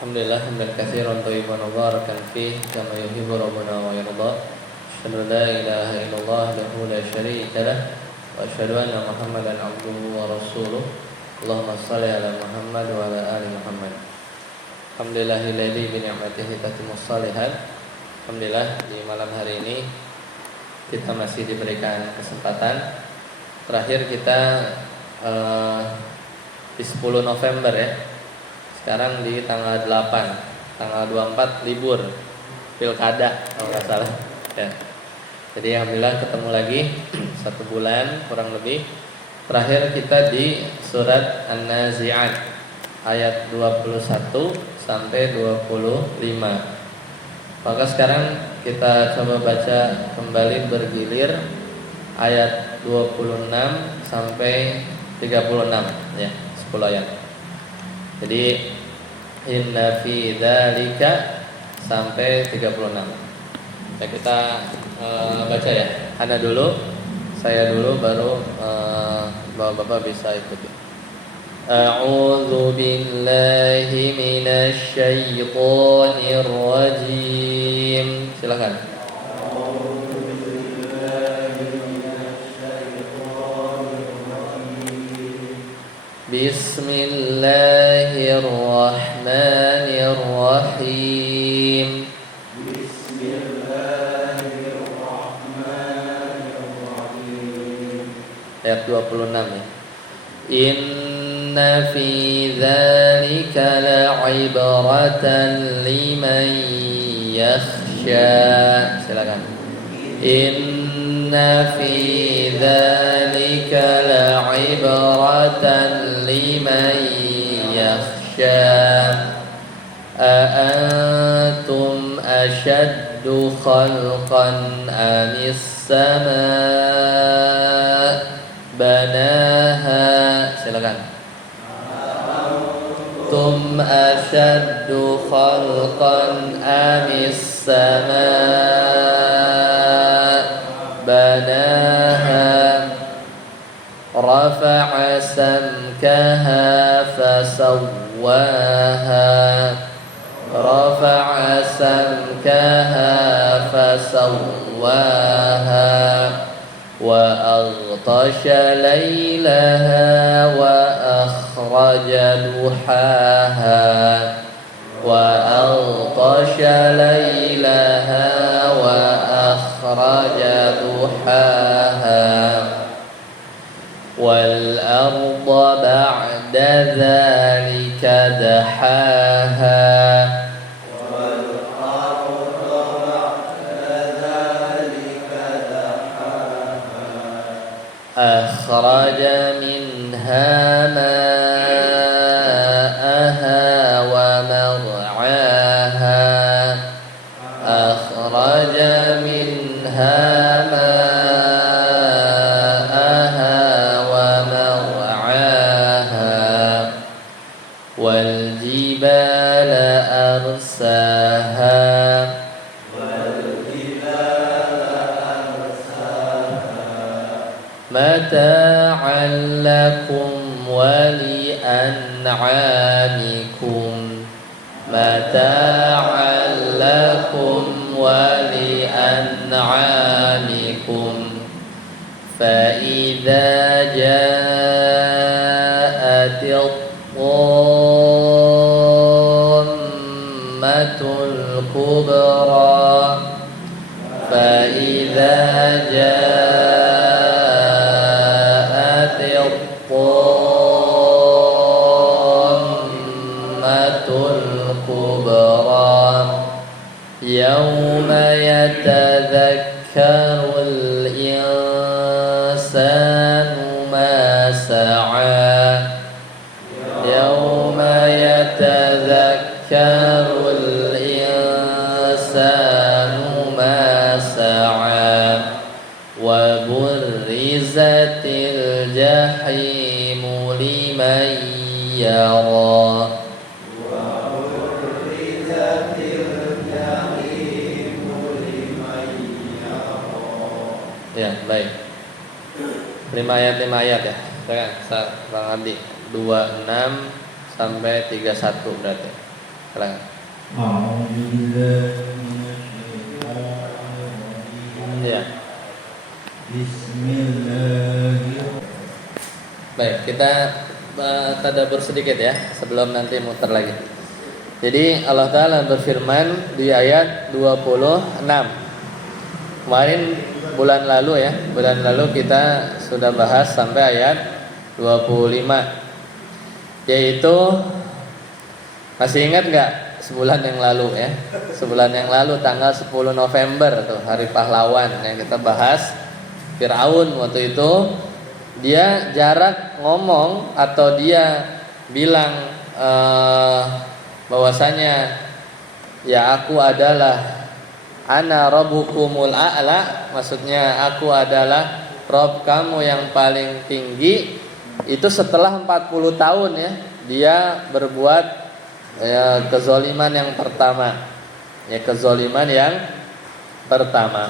Alhamdulillah hamdan katsiran thayyiban mubarakan fihi kama yuhibbu rabbuna wa yarda. Asyhadu an la ilaha illallah wahdahu la syarika lah wa asyhadu anna Muhammadan abduhu wa rasuluh. Allahumma shalli ala Muhammad wa ala ali Muhammad. Alhamdulillahilladzi bi ni'matihi tatimmus shalihat. Alhamdulillah di malam hari ini kita masih diberikan kesempatan. Terakhir kita di 10 November ya. Sekarang di tanggal 8, tanggal 24 libur Pilkada kalau nggak salah ya. Jadi alhamdulillah ketemu lagi 1 bulan kurang lebih. Terakhir kita di surat An-Nazi'at ayat 21 sampai 25. Maka sekarang kita coba baca kembali bergilir ayat 26 sampai 36 ya, 10 ayat. Jadi inna fi dzalika sampai 36. Ya, kita baca ya. Ana dulu, saya dulu baru Bapak-bapak bisa ikuti. A'udzu billahi minasy syaithanir rajim. Silakan. Bismillahirrahmanirrahim. Bismillahirrahmanirrahim. Ayat 26 ya. Inna fi dzalika la'ibratan liman yakhsha. Silakan. Inna fi dzalika la'ibratan liman yakhsha. A'antum ashaddu khalqan amis sama' banaha. Silakan. Tum ashaddu khalqan amis sama' banaha. Rafa'a samkaha fasawwaha. Rafa'a samkaha fasawwaha. Wa aghtasha laylaha wa akhraja duhaha. Wa aghtasha laylaha wa akhraja duhaha. Wal arda ba'da dzalika dahaha. أخرج منها ماءها ومرعاها. أخرج منها ماءها ومرعاها. والجبال أرساها. متاعا لكم ولأنعامكم. متاعا لكم ولأنعامكم. فإذا جاءت الطامة الكبرى. فإذا جاءت يوم يتذكر الإنسان ما سعى. يوم يتذكر الإنسان ما سعى. وبرزت الجحيم لمن يرى. Ya, baik. 5 ayat ya. Sekarang Bang Abdi 26 sampai 31 berarti. Silakan. Ya. Bismillahirrahmanirrahim. Baik, kita tadabbur sedikit ya sebelum nanti muter lagi. Jadi Allah Ta'ala berfirman di ayat 26. Kemarin bulan lalu kita sudah bahas sampai ayat 25. Yaitu, masih ingat gak sebulan yang lalu ya? Sebulan yang lalu tanggal 10 November tuh, hari pahlawan yang kita bahas. Fir'aun waktu itu dia jarak ngomong atau dia bilang bahwasanya ya aku adalah ana rabbukumul a'la, maksudnya aku adalah Rob kamu yang paling tinggi. Itu setelah 40 tahun ya dia berbuat kezoliman yang pertama. Ya, kezoliman yang pertama.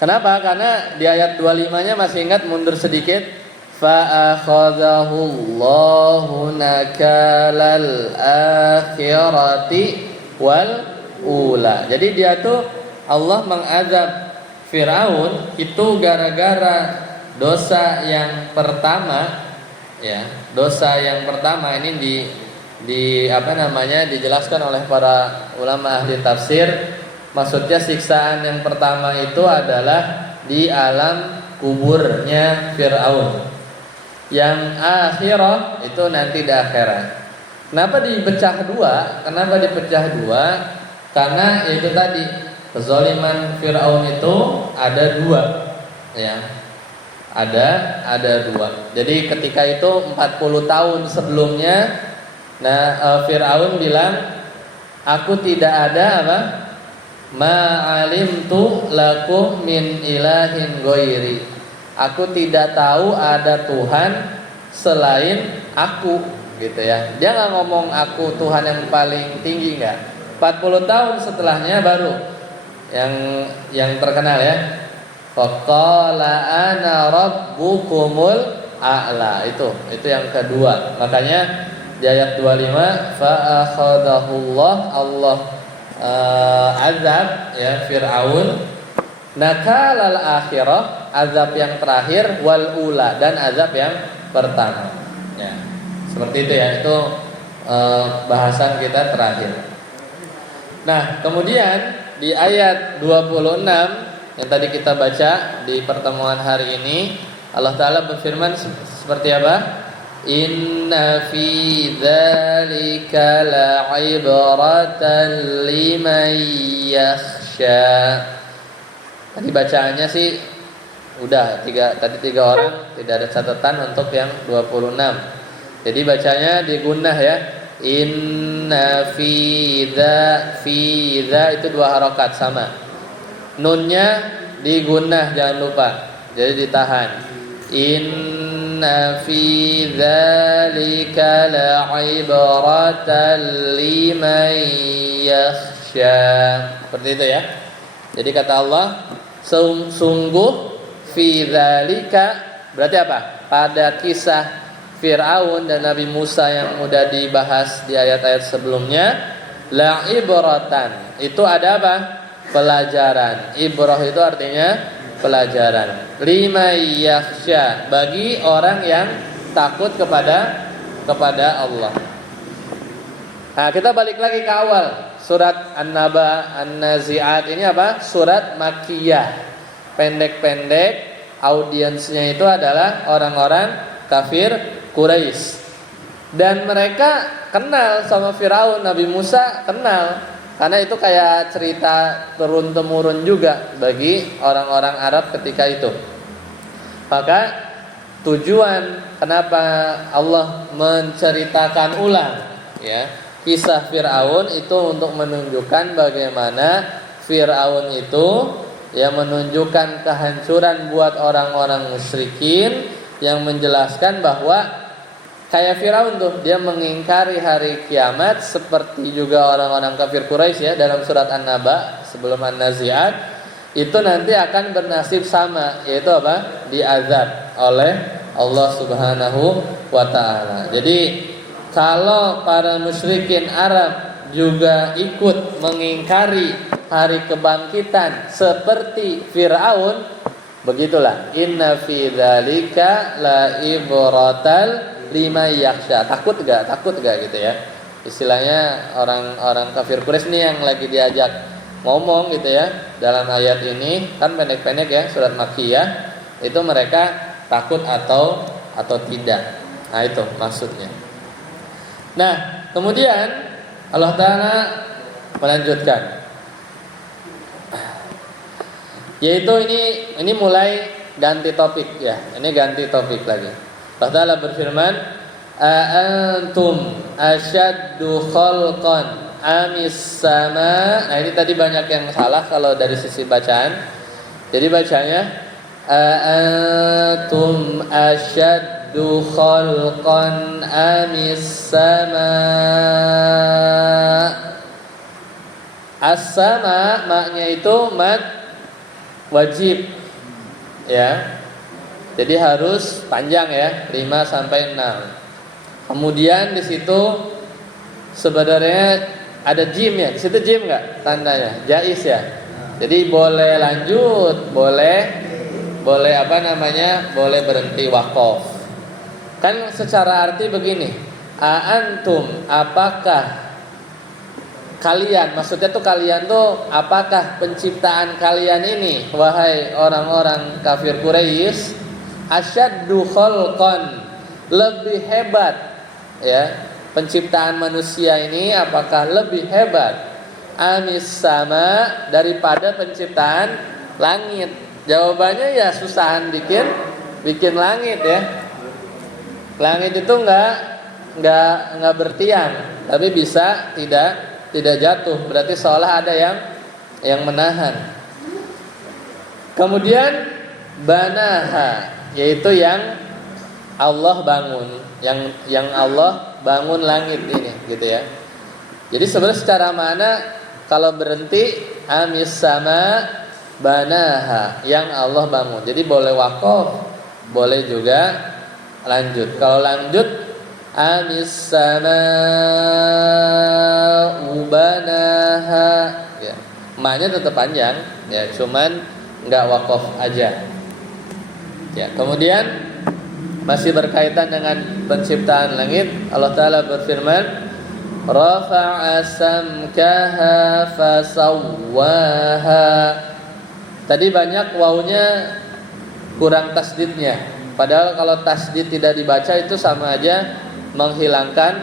Kenapa? Karena di ayat 25-nya masih ingat, mundur sedikit. Fa akhadhahu Allahu nakalal akhirati wal ula. Jadi dia tuh Allah mengazab Firaun itu gara-gara dosa yang pertama ya. Dosa yang pertama ini dijelaskan oleh para ulama ahli tafsir. Maksudnya siksaan yang pertama itu adalah di alam kuburnya Fir'aun. Yang akhirah itu nanti di akhirat. Kenapa dipecah dua? Karena itu tadi kezaliman Fir'aun itu ada dua ya. Ada dua. Jadi ketika itu 40 tahun sebelumnya, Fir'aun bilang, aku tidak ada ma'alimtu lakum min ilahin ghairi. Aku tidak tahu ada Tuhan selain aku, gitu ya. Dia nggak ngomong aku Tuhan yang paling tinggi, nggak. 40 tahun setelahnya baru yang terkenal ya. Faqala ana rabbukumul a'la. Itu yang kedua. Makanya di ayat 25 fa akhadahullah, Allah azab ya Fir'aun, nakalal akhirah, azab yang terakhir, wal ula, dan azab yang pertama ya. Seperti itu ya, itu bahasan kita terakhir. Nah kemudian di ayat 26 yang tadi kita baca di pertemuan hari ini, Allah Ta'ala berfirman seperti apa? Inna fi dzalika la'ibratan liman yakhsha. Tadi bacaannya sih udah tiga orang, tidak ada catatan untuk yang 26. Jadi bacanya digunnah ya. Inna fi dza itu dua harokat sama. Nunnya digunnah, jangan lupa. Jadi ditahan. Inna fi dzalika la'ibratan liman yakhsha. Seperti itu ya. Jadi kata Allah, sungguh fi dzalika berarti apa? Pada kisah Fir'aun dan Nabi Musa yang sudah dibahas di ayat-ayat sebelumnya, la'ibratan itu ada apa? Pelajaran. Ibrah itu artinya pelajaran. Lima yakhsha, bagi orang yang takut kepada Allah. Nah, kita balik lagi ke awal. Surat An-Naba, An-Nazi'at ini apa? Surat Makkiyah. Pendek-pendek, audiensnya itu adalah orang-orang kafir Quraisy. Dan mereka kenal sama Firaun, Nabi Musa kenal. Karena itu kayak cerita turun-temurun juga bagi orang-orang Arab ketika itu. Maka tujuan kenapa Allah menceritakan ulang ya kisah Fir'aun itu untuk menunjukkan bagaimana Fir'aun itu ya menunjukkan kehancuran buat orang-orang musyrikin, yang menjelaskan bahwa kayak Firaun tuh, dia mengingkari hari kiamat seperti juga orang-orang kafir Quraisy ya. Dalam surat An-Naba sebelum An-Nazi'at itu nanti akan bernasib sama, yaitu apa? Diazab oleh Allah Subhanahu wa taala. Jadi kalau para musyrikin Arab juga ikut mengingkari hari kebangkitan seperti Fir'aun, begitulah inna fi dzalika la ibratal liman yakhsha. Takut gak gitu ya. Istilahnya orang-orang kafir Quraisy nih yang lagi diajak ngomong gitu ya. Dalam ayat ini kan pendek-pendek ya, surat Makkiyah, itu mereka takut atau tidak. Nah, itu maksudnya. Nah, kemudian Allah Ta'ala melanjutkan, yaitu ini mulai ganti topik ya. Ini ganti topik lagi. Allah Ta'ala berfirman, "Aantum asyaddu khalqan amis sama." Nah, ini tadi banyak yang salah kalau dari sisi bacaan. Jadi bacanya aantum asyaddu khalqan amis sama. As-sama maknya itu mad wajib ya. Jadi harus panjang ya, 5 sampai 6. Kemudian di situ sebenarnya ada jim ya. Di situ jim enggak tandanya? Jaiz ya. Jadi boleh lanjut, boleh apa namanya? Boleh berhenti waqaf. Kan secara arti begini. Antum, apakah kalian, maksudnya tuh kalian tuh apakah penciptaan kalian ini wahai orang-orang kafir Quraisy asyaddu khalqan, lebih hebat ya, penciptaan manusia ini apakah lebih hebat amis sama daripada penciptaan langit? Jawabannya ya susahan bikin langit ya. Langit itu enggak bertiang, tapi bisa tidak jatuh. Berarti seolah ada yang menahan. Kemudian banaha, yaitu yang Allah bangun, yang Allah bangun langit ini gitu ya. Jadi sebenarnya secara mana kalau berhenti amis sama banaha, yang Allah bangun. Jadi boleh waqaf, boleh juga lanjut. Kalau lanjut amis sama banaha ya, maknya tetap panjang ya, cuman enggak waqaf aja. Ya, kemudian masih berkaitan dengan penciptaan langit, Allah Ta'ala berfirman, rafa'a samkaha fasawwaha. Tadi banyak wawunya kurang tasdidnya. Padahal kalau tasdid tidak dibaca itu sama aja menghilangkan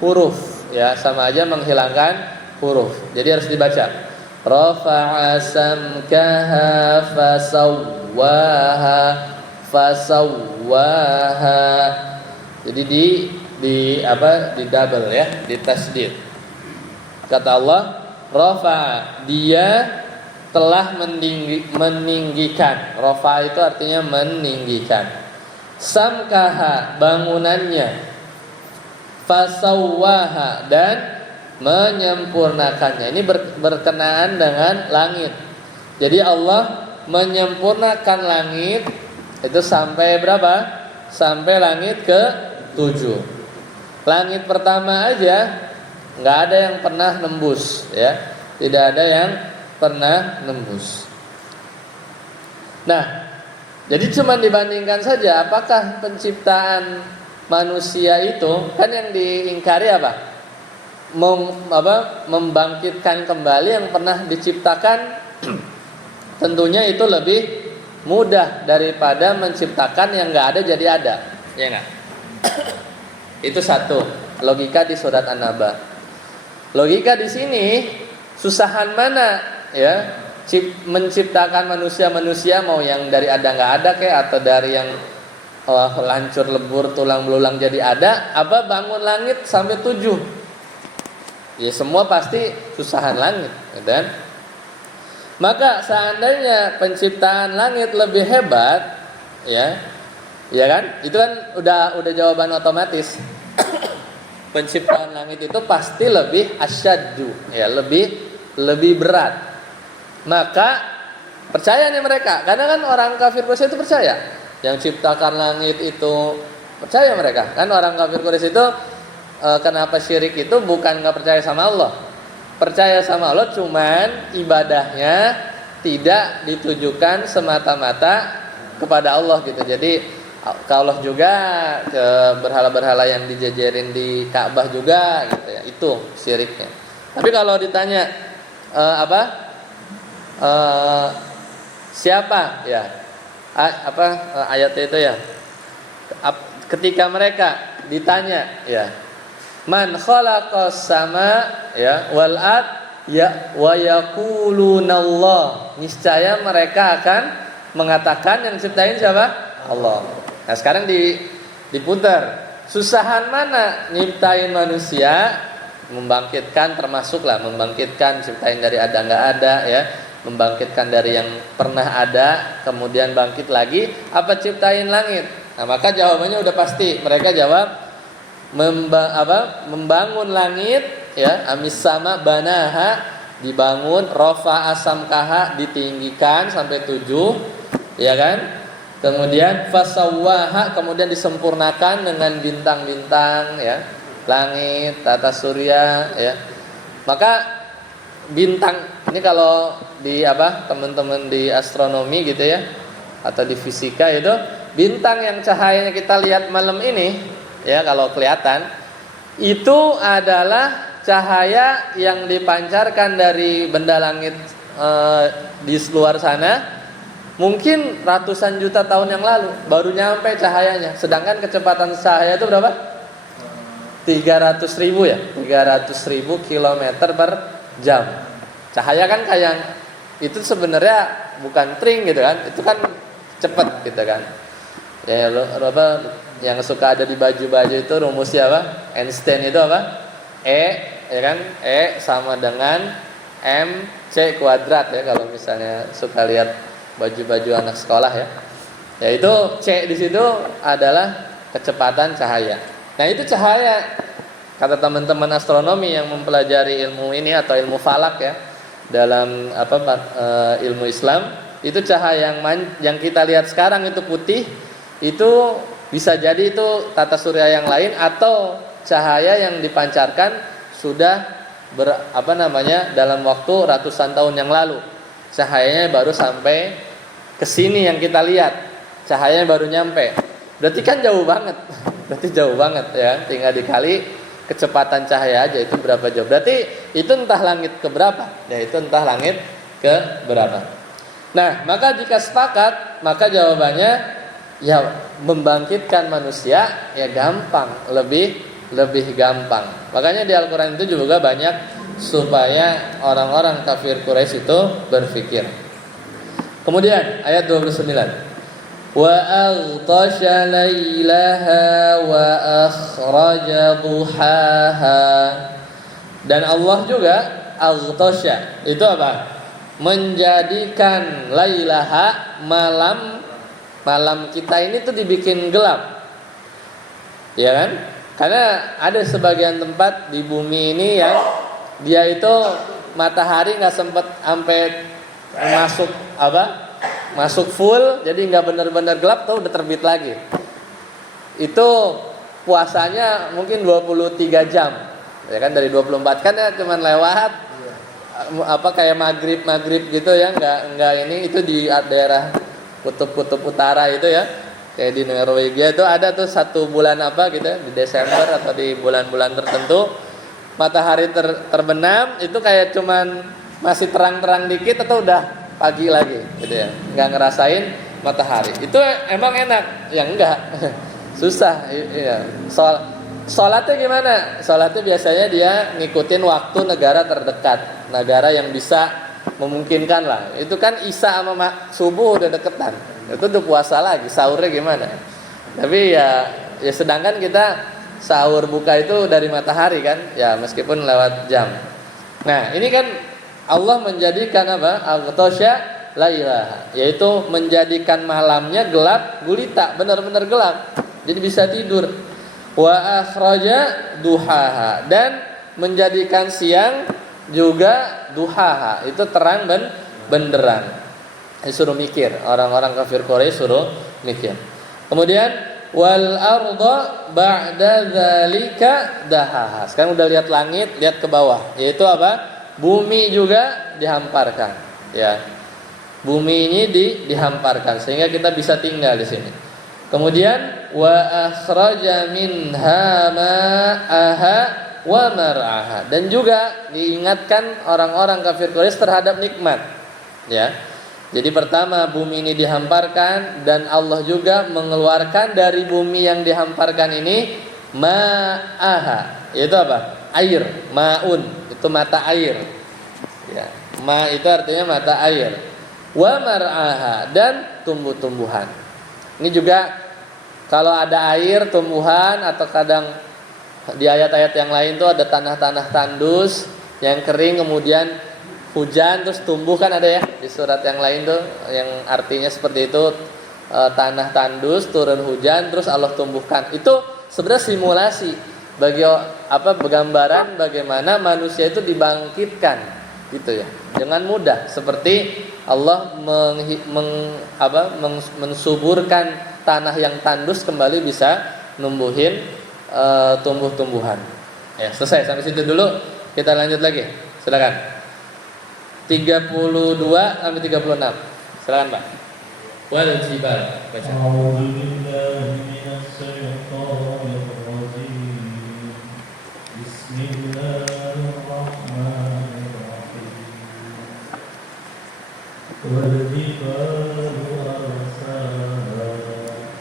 huruf ya, sama aja menghilangkan huruf. Jadi harus dibaca. Rafa'a samkaha fasawwaha. Jadi di double ya, di tasdid. Kata Allah, rafa, dia telah meninggikan. Rafa itu artinya meninggikan. Samkaha, bangunannya. Fasawwaha, dan menyempurnakannya. Ini berkenaan dengan langit. Jadi Allah menyempurnakan langit itu sampai berapa? Sampai langit ke-7. Langit pertama aja nggak ada yang pernah nembus ya, tidak ada yang pernah nembus. Nah, jadi cuma dibandingkan saja apakah penciptaan manusia itu kan yang diingkari apa? Membangkitkan kembali yang pernah diciptakan. Tentunya itu lebih mudah daripada menciptakan yang nggak ada jadi ada, ya nggak? Itu satu logika di surat An-Naba. Logika di sini susahan mana ya? Menciptakan manusia mau yang dari ada nggak ada kayak, atau dari yang lancur lebur tulang belulang jadi ada, apa bangun langit sampai 7? Ya semua pasti susahan langit, gitu kan? Maka seandainya penciptaan langit lebih hebat, ya kan? Itu kan udah jawaban otomatis. Penciptaan langit itu pasti lebih asyaddu, ya lebih berat. Maka percaya nih mereka, karena kan orang kafir Quraisy itu percaya, yang ciptakan langit itu percaya mereka. Kan orang kafir Quraisy itu kenapa syirik itu bukan nggak percaya sama Allah, percaya sama Allah, cuman ibadahnya tidak ditujukan semata-mata kepada Allah gitu. Jadi ke Allah juga, ke berhala-berhala yang dijajarin di Ka'bah juga gitu ya. Itu syiriknya. Tapi kalau ditanya siapa ya? Ayatnya itu ya. Ketika mereka ditanya ya, man khalaqas sama ya wal ard ya wa yaqulunallah, niscaya mereka akan mengatakan yang ciptain siapa? Allah. Nah sekarang diputar, susahan mana nyiptain manusia, membangkitkan, termasuklah membangkitkan, ciptain dari ada nggak ada ya, membangkitkan dari yang pernah ada kemudian bangkit lagi, apa ciptain langit? Nah maka jawabannya udah pasti, mereka jawab membangun langit ya, amis sama banaha, dibangun, rofa asam kaha, ditinggikan sampai 7 ya kan, kemudian fasawwaha, kemudian disempurnakan dengan bintang-bintang ya, langit, tata surya ya. Maka bintang ini kalau di teman-teman di astronomi gitu ya, atau di fisika itu, bintang yang cahayanya kita lihat malam ini ya, kalau kelihatan itu adalah cahaya yang dipancarkan dari benda langit di luar sana, mungkin ratusan juta tahun yang lalu baru nyampe cahayanya. Sedangkan kecepatan cahaya itu berapa? 300.000 ya, 300.000 kilometer per jam. Cahaya kan kayak itu sebenarnya bukan tring gitu kan, itu kan cepet gitu kan. Ya yang suka ada di baju-baju itu rumusnya apa? Einstein itu apa? Ya kan? E sama dengan MC kuadrat ya, kalau misalnya suka lihat baju-baju anak sekolah ya. Yaitu C di situ adalah kecepatan cahaya. Nah, itu cahaya, kata teman-teman astronomi yang mempelajari ilmu ini atau ilmu falak ya, dalam ilmu Islam, itu cahaya yang kita lihat sekarang itu putih, itu bisa jadi itu tata surya yang lain, atau cahaya yang dipancarkan sudah dalam waktu ratusan tahun yang lalu. Cahayanya baru sampai ke sini yang kita lihat, cahayanya baru nyampe. Berarti kan jauh banget. Berarti jauh banget ya. Tinggal dikali kecepatan cahaya aja itu berapa jauh. Berarti itu entah langit ke berapa. Ya itu entah langit ke berapa. Nah, maka jika sepakat, maka jawabannya ya membangkitkan manusia ya gampang, lebih gampang. Makanya di Al-Qur'an itu juga banyak supaya orang-orang kafir Quraisy itu berpikir. Kemudian ayat 29. Wa aghtasha lailaha wa akhraja duhaha. Dan Allah juga aghtasha itu apa? Menjadikan lailaha, malam kita ini tuh dibikin gelap. Ya kan? Karena ada sebagian tempat di bumi ini yang dia itu matahari nggak sempat sampai masuk full, jadi nggak benar-benar gelap tuh udah terbit lagi. Itu puasanya mungkin 23 jam. Ya kan, dari 24 kan ya cuman lewat kayak maghrib gitu ya, nggak ini, itu di daerah kutub utara itu ya. Kayak di Norwegia itu ada tuh 1 bulan gitu ya, di Desember atau di bulan-bulan tertentu matahari terbenam, itu kayak cuman masih terang-terang dikit atau udah pagi lagi gitu ya, nggak ngerasain matahari. Itu emang enak? Ya enggak. Susah ya. Sholatnya gimana? Sholatnya biasanya dia ngikutin waktu negara terdekat, negara yang bisa memungkinkan lah. Itu kan Isya sama subuh udah deketan, itu udah puasa lagi. Sahurnya gimana? Tapi ya sedangkan kita sahur buka itu dari matahari kan, ya meskipun lewat jam. Nah ini kan Allah menjadikan aghtasya lailaha, yaitu menjadikan malamnya gelap gulita, benar-benar gelap, jadi bisa tidur. Wa akhraja duhaha, dan menjadikan siang juga duhaha, itu terang dan benderang. Disuruh mikir, orang-orang kafir Quraisy suruh mikir. Kemudian wal arda ba'da dzalika dahaha. Sekarang udah lihat langit, lihat ke bawah, yaitu apa? bumi juga dihamparkan, ya. Bumi ini dihamparkan sehingga kita bisa tinggal di sini. Kemudian wa akhraja minha ma'aha wa mar'aha, dan juga diingatkan orang-orang kafir Quraisy terhadap nikmat, ya. Jadi pertama bumi ini dihamparkan dan Allah juga mengeluarkan dari bumi yang dihamparkan ini ma'aha. Itu apa? Air, maun, itu mata air. Ya, ma itu artinya mata air. Wa mar'aha, dan tumbuh-tumbuhan. Ini juga kalau ada air, tumbuhan, atau kadang di ayat-ayat yang lain tuh ada tanah-tanah tandus yang kering kemudian hujan terus tumbuh, kan ada ya di surat yang lain tuh yang artinya seperti itu, tanah tandus turun hujan terus Allah tumbuhkan. Itu sebenarnya simulasi bagi gambaran bagaimana manusia itu dibangkitkan gitu ya dengan mudah, seperti Allah mensuburkan tanah yang tandus kembali bisa numbuhin tumbuh-tumbuhan. Ya, selesai sampai situ dulu. Kita lanjut lagi. Silakan. 32 sampai 36. Silakan, Pak. Wal jibal. Baca.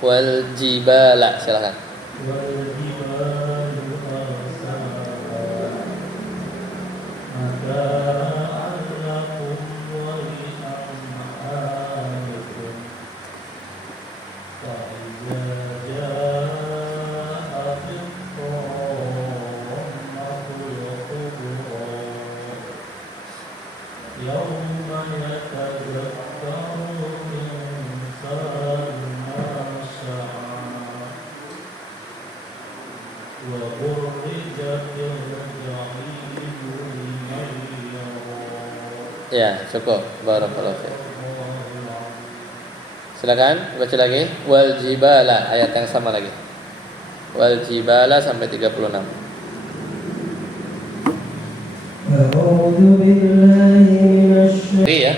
Wal jibala, silakan. Ya, cukup. Barakallahu fiik. Silakan baca lagi. Wal jibala, ayat yang sama lagi. Wal jibala sampai 36. Jadi ya,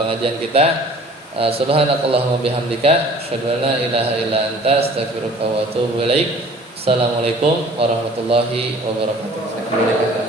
pengajian kita. Subhanakallahumma bihamdika asyhadu an la ilaha illa anta astaghfiruka wa atubu ilaik. Assalamualaikum warahmatullahi wabarakatuh.